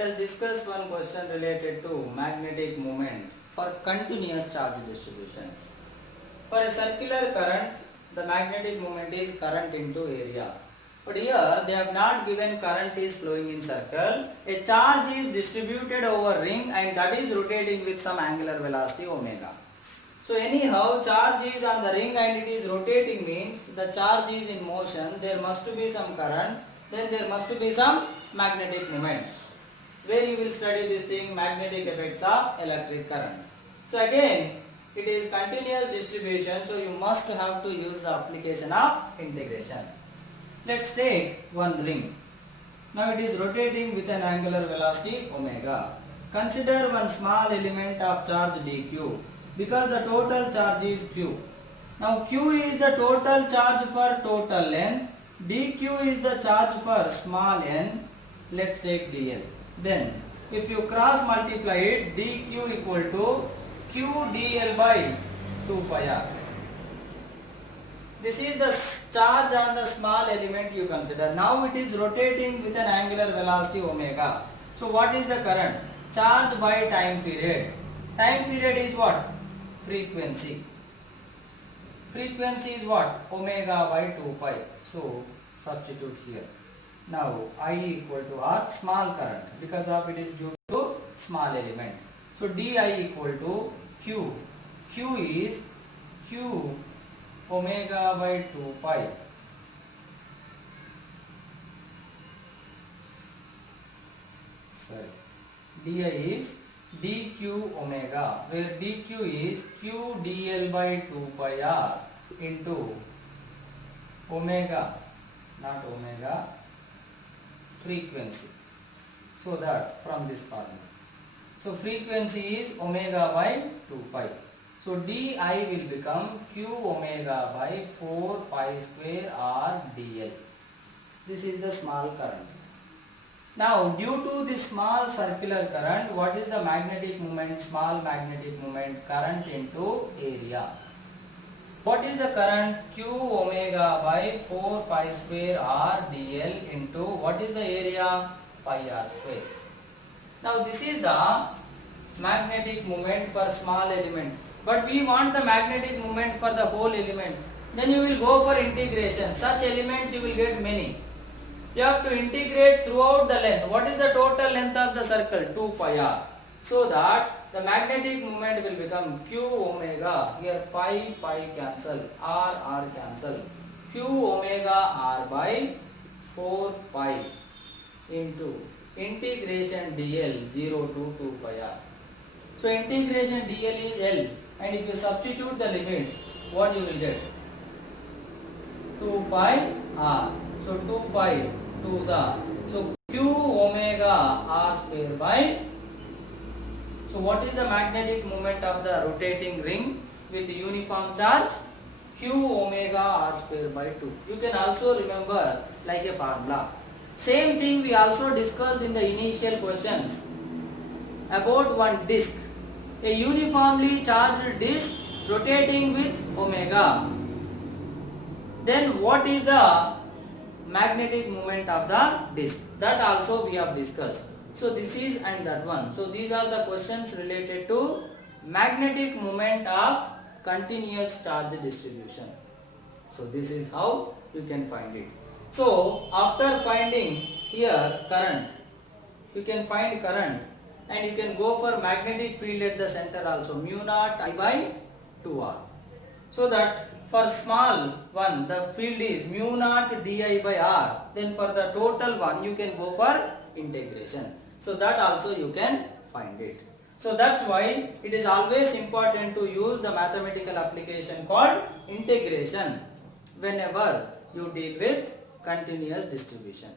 let us discuss one question related to magnetic moment for continuous charge distribution. For a circular current, the magnetic moment is current into area. But here they have not given current is flowing in circle. A charge is distributed over ring and that is rotating with some angular velocity omega. So anyhow, charge is on the ring and it is rotating means the charge is in motion. There must be some current. Then there must be some magnetic moment. Where you will study this thing, magnetic effects of electric current. So again, it is continuous distribution. So you must have to use the application of integration. Let's take one ring. Now it is rotating with an angular velocity omega. Consider one small element of charge dq because the total charge is q. Now q is the total charge for total length. dq is the charge for small n. Let's take dl. Then if you cross multiply it, dq equal to q dl by 2 pi r. This is the charge on the small element you consider. Now it is rotating with an angular velocity omega. So what is the current? Charge by time period. Time period is what? Frequency. Frequency is what? Omega by 2 pi. So substitute here. Now I equal to R, small current, because of it is due to small element. So di equal to q. Q is q omega by 2 pi. Sorry. Di is dq omega, where dq is q dl by 2 pi r into omega, not omega, frequency. So that from this formula. So frequency is omega by 2 pi. So di will become q omega by 4 pi square r dl. This is the small current. Now due to this small circular current, what is the magnetic moment, small magnetic moment, current into area? What is the current? Q omega by 4 pi square r dl into what is the area? Pi r square. Now this is the magnetic moment for small element. But we want the magnetic moment for the whole element. Then you will go for integration. Such elements you will get many. You have to integrate throughout the length. What is the total length of the circle? 2 pi r. So that the magnetic moment will become q omega. Here pi cancel, r cancel. Q omega r by 4 pi into integration dl 0 to 2 pi r. So integration dl is L, and if you substitute the limits, what you will get? 2 pi r. So 2 pi 2 are. So q omega r square by. So what is the magnetic moment of the rotating ring with the uniform charge? Q omega r square by 2. You can also remember like a formula. Same thing we also discussed in the initial questions about one disc. A uniformly charged disc rotating with omega. Then what is the magnetic moment of the disc? That also we have discussed. So this is and that one. So these are the questions related to magnetic moment of continuous charge distribution. So this is how you can find it. So after finding here current, you can find current and you can go for magnetic field at the center also, mu naught I by 2r. So that for small one the field is mu naught di by r. Then for the total one you can go for integration. So that also you can find it. So that's why it is always important to use the mathematical application called integration whenever you deal with continuous distribution.